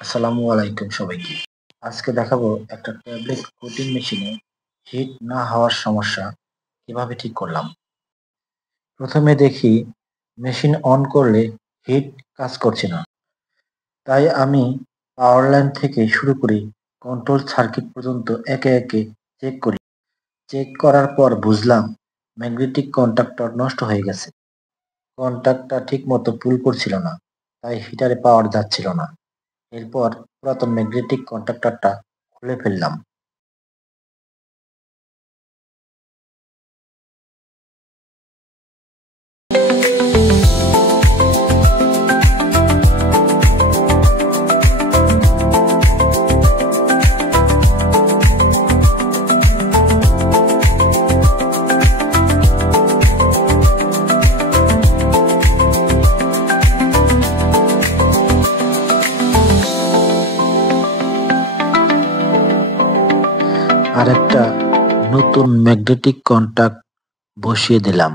আসসালামু আলাইকুম সবাইকে। আজকে দেখাবো একটা ট্যাবলেট কোটিং মেশিনে হিট না হওয়ার সমস্যা কিভাবে ঠিক করলাম। প্রথমে দেখি মেশিন অন করলে হিট কাজ করছে না। তাই আমি পাওয়ার লাইন থেকে শুরু করে কন্ট্রোল সার্কিট পর্যন্ত একে একে চেক করি। চেক করার পর বুঝলাম ম্যাগনেটিক কন্ট্যাক্টর নষ্ট হয়ে গেছে। কন্ট্যাক্টটা ঠিক মতো পুল করছিল না, তাই হিটারে পাওয়ার যাচ্ছিল না। এরপর পুরাতন ম্যাগনেটিক কন্ট্যাক্টরটা খুলে ফেললাম। আরেকটা নতুন ম্যাগনেটিক কন্টাক্ট বসিয়ে দিলাম।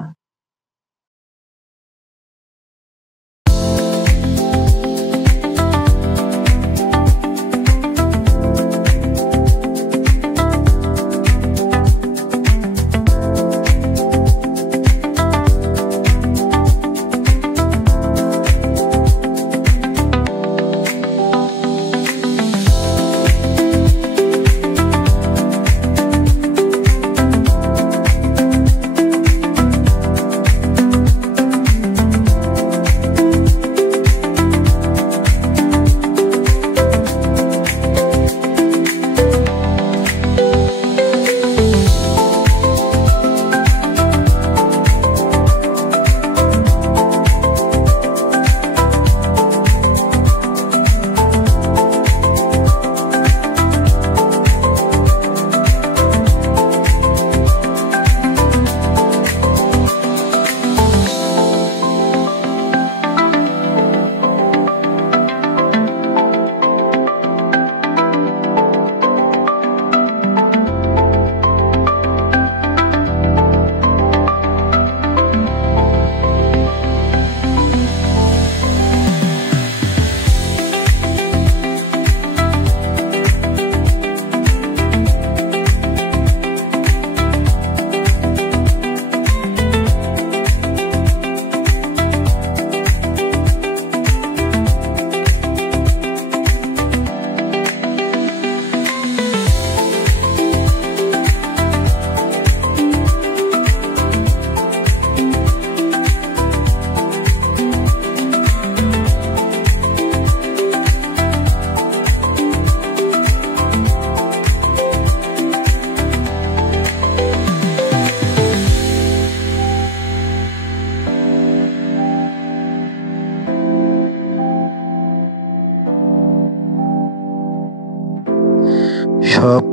সব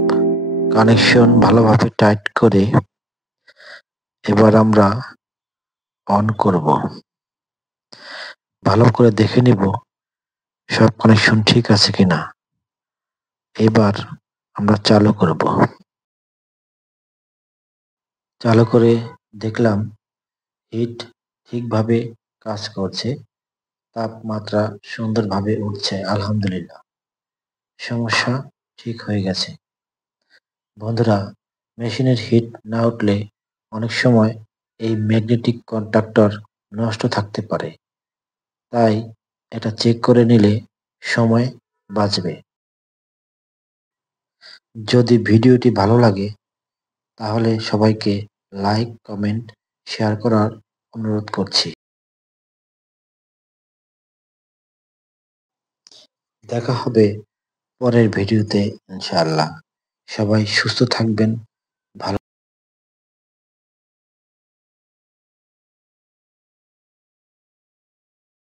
কানেকশন ভালোভাবে টাইট করে এবার আমরা অন করব। ভালো করে দেখে নিব সব কানেকশন ঠিক আছে কিনা। এবার আমরা চালু করব। চালু করে দেখলাম হিট ঠিকভাবে কাজ করছে, তাপমাত্রা সুন্দরভাবে উঠছে। আলহামদুলিল্লাহ, সমস্যা ঠিক হয়ে গেছে। বন্ধুরা, মেশিনের হিট না উঠলে অনেক সময় এই ম্যাগনেটিক কন্ট্যাক্টর নষ্ট থাকতে পারে, তাই এটা চেক করে নিলে সময় বাঁচবে। যদি ভিডিওটি ভালো লাগে তাহলে সবাইকে লাইক, কমেন্ট, শেয়ার করার অনুরোধ করছি। দেখা হবে পরের ভিডিওতে ইনশাআল্লাহ। সবাই সুস্থ থাকবেন, ভালো